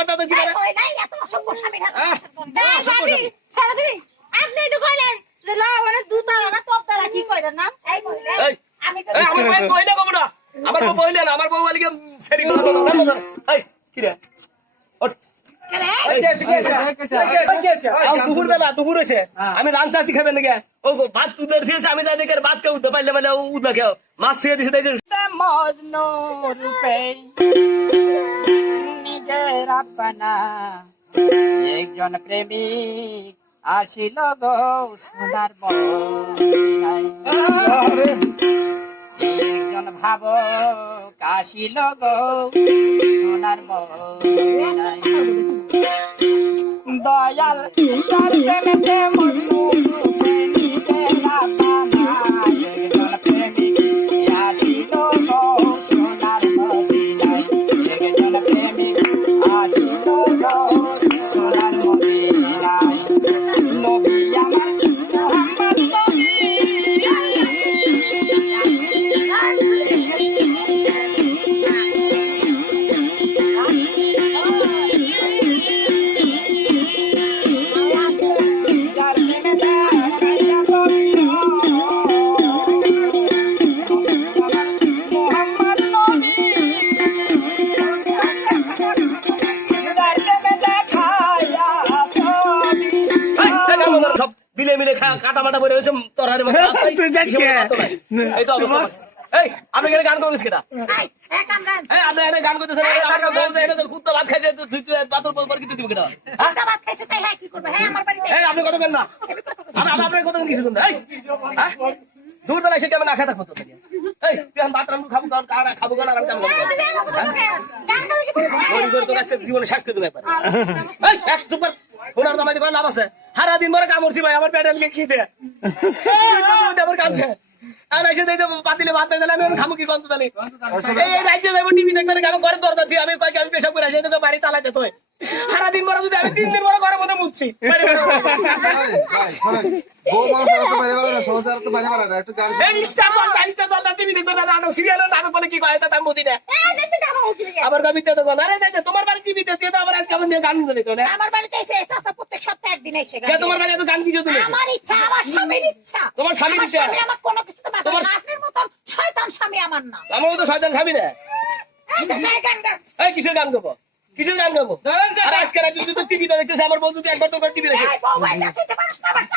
আমার দাদা কি করে কই নাই এত অসভ্য স্বামী। সারা দিবি। আপনি তো কইলেন যে লাউ মানে না তোপতারা কি কইলেন না? এই কইলেন। আমি তো আমার বউ কইলে কব না। আমার বউ কইলে না আমার বউ বলি সেরি না? না না এই কি রে? আমি আছি খাবেন নাকি? ও ভাত তুলে দিয়েছে আমি যাই দেখে ভাত কেউ উঠতে পারলে মানে উঠে খেও মাছ তাই মজনু রূপে আপনা একজন প্রেমিক আসিল গো সোনার একজন ভাব আসিল গো সোনার দয়াল তার বিলে মিলে কাটা মাটা পরে হয়েছে তরহারে মাথা। এই, তুই যাস কে? এই তো অবস্থা এই আমি এখানে গান করতেছি কেটা? এই, আপনি এখানে গান করতেছেন আমার এখানে কুত্তা ভাত খাইছে তো তুই তুই পাথর পর কি দিব কেটা? হ্যাঁ? ভাত খাইছে তাই হ্যাঁ কি করবে? হ্যাঁ, আমার বাড়িতে। এই আপনি কত কেন না। আমি আমি আপনার কত কিছু শুনুন এই দূর বেলা এসে কেমন থাকব তো এই তুই রান্না খাব কারণ কারা খাব কারণ কেন? গান করে তো কাছে জীবনে শেষ করে দেবে একবার এই এক সুপার ওনার দামাই দিবার লাভ আছে। সারা দিন ধরে কাম করছি ভাই আমার পেটে লিখে খেতে আমার কাম শেষ আর এসে দেখে পাতিলে ভাত দিলে আমি খামু কি এই যাব টিভি আমি ঘরে দরজা দিয়ে কয়েক পেশাব করে আসি বাড়ি তালা যেত পরে যদি তিন দিন পরে ঘরের মধ্যে মুছছি। পারে পারে পারে পারে গিয়ে। আবার তো আরে তোমার বাড়ি টিভিতে দিয়ে তো আবার আজকে আমার নিয়ে গান আমার বাড়িতে এসে একদিন এসে কে তোমার বাড়ি এত গান কিছু তুমি আমার ইচ্ছা আমার স্বামীর ইচ্ছা তোমার স্বামীর ইচ্ছা? স্বামী আমার কোনো কিছুতে বাধা তোমার- আপনার মতন শয়তান স্বামী আমার না আমার তো শয়তান স্বামী না এই যে, এই গান গান। এই কিসের গান গাবো কিসের গান গাবো আর আজকে রাত যদি টিভিটা দেখতেছে আমার বন্ধু একবার তো টিভি না, না,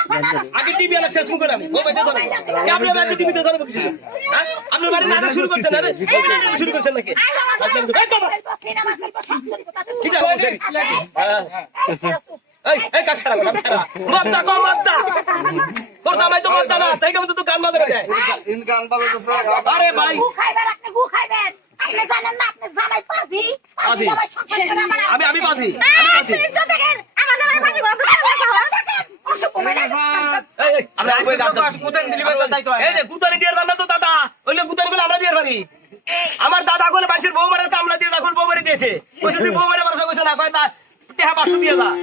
আমার আগে টিভি আলা শেষ মুখ আমি ও দেখো আপনি আগে টিভিতে ধরবো কিছু হ্যাঁ আপনার বাড়ি নাটক শুরু করছেন আরে এই শুরু করছেন নাকি এই বাবা, বলছেন? হ্যাঁ, হ্যাঁ। এই এই এই কাজ ছাড়া কাজ ছাড়া মদ্দা কম মদ্দা তোর জামাই তো মদ্দা না তাই কেমন তো গান বাজাবে যায় ইন গান বাজাতেছে আরে ভাই গু খাইবেন, আপনি গু খাইবেন। আপনি জানেন না, আপনি জামাই পাজি। পাজি পাজি। জামাই সংসার আমার আমি আমি। আমার জামাই পাজি বন্ধ করে বসা। অসভ্য মেয়ে। এই এই আমরা আগে গান গুতান দিলি বাবা তাই তো এই যে গুতানি দিয়ে বান্না তো দাদা ওইলে গুতানগুলো আমরা দিয়ে পারি আমার দাদা কোলে বাড়ির বউ মারার কামলা দিয়ে দেখুন বউ মারি দিয়েছে কইছে তুই বউ মারে বারো কইছে না কয় না টেহা পাঁচশো দিয়ে দাও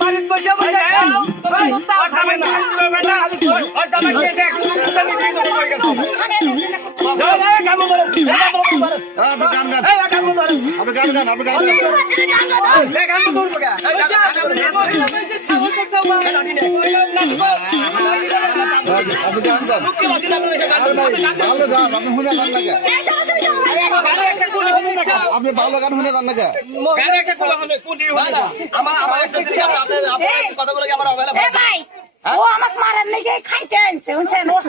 বাড়ির পয়সা হ্যাঁ, আপনি ভালো গান শুনে গান। লাগে আমার একটা কথা বলে আমার অবহেলা ও আমাকে মারার লেগে খাইতে আনছে, শুনছেন? ওর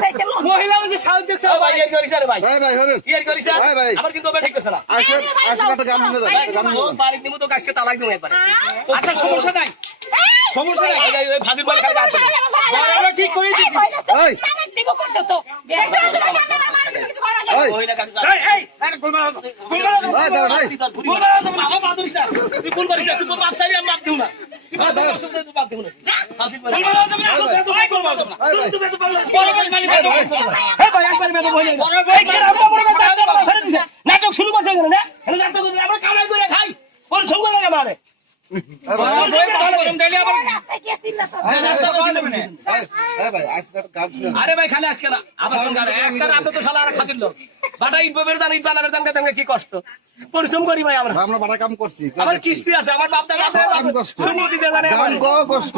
মহিলা মানে সাউথ দেখছে ভাই ইয়ার করিস না ভাই। ভাই ভাই শুনেন। ইয়ার করিস না। ভাই, ভাই। আমার কিন্তু ঠিক আছে না। আজকে আজকে একটা গান শুনে যান একটা গান ও শুনে যান। নিমু তো গাছকে তালাক দিমু একবার। আচ্ছা সমস্যা নাই। সমস্যা নাই। এই ওই ভাদির বাড়ি খালি আছে বড় ঠিক করে দিছি। এই। তালাক দিব করছ তো। আমার। এই। মহিলা কাছে এই এই। আমার বললা, বড় ভাই মালিক হতো। এই ভাই একবার মেয়ে বলে বড় ভাই কে আমরা বড় ভাই ছেড়ে দিছে নাটক শুরু করতে গেলে না এটা নাটক করে আমরা কামাই করে খাই ওর সঙ্গ লাগে আমারে এই ভাই ভাই আজকে গান শুনে আরে ভাই খালি আজকে না। আবার গান একটা আপনি তো শালা আর খাতির লোক। বাটা ইট বের দান ইট বানাবের দান কাতে কি কষ্ট? পরিশ্রম করি ভাই আমরা। আমরা বাটা কাম করছি। আমার কিস্তি আছে আমার বাপ দাদা কাম কষ্ট। সম্মতি দিয়ে গান ক কষ্ট।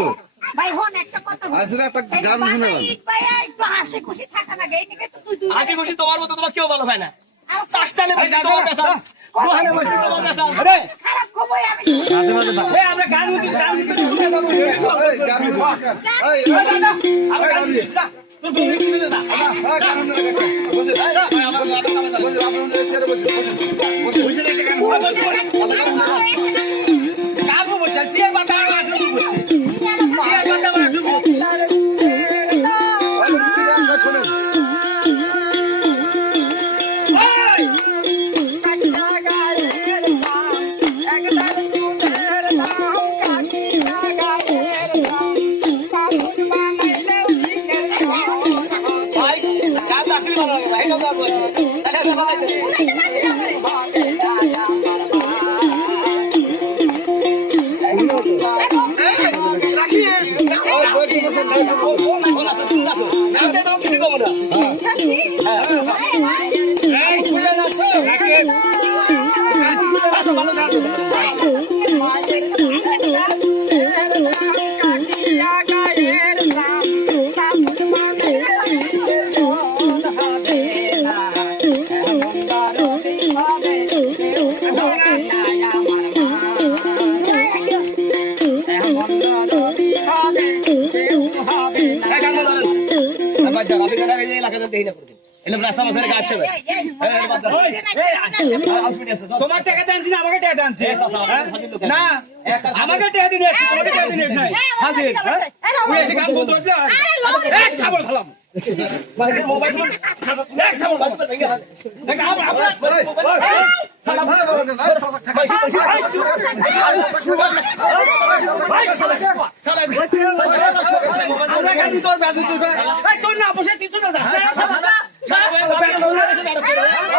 ভাই হন একটা কথা আসলে একটা গান শুনে ঈদ একটু হাসি খুশি থাকা লাগে এই থেকে তো তুই দুই হাসি খুশি তোমার মতো তোমার কেউ ভালো হয় না। যা, তোমার যা, পেশা দোহানে বসে তোমার পেশা আরে খারাপ খবর আমি এই আমরা গান মুখি গান মুখি উঠে যাবো এই গান শুনে এই এই দাদা, আমরা গান মুখি, যা, তোর বউ মুখি দিলে না। এই গান শুনে দেখো বসে এই না, গান তো আসলেই ভালো লাগে, তোমার টাকা দানছি না আমাকে টাকা। না আমাকে টাকা দিনে টাকা দিনে হাজির হ্যাঁ এসে বন্ধ করলে হয় তোর না যা শালা, শালা, শালা, ব্যাগ ধরে এসে দাঁড়া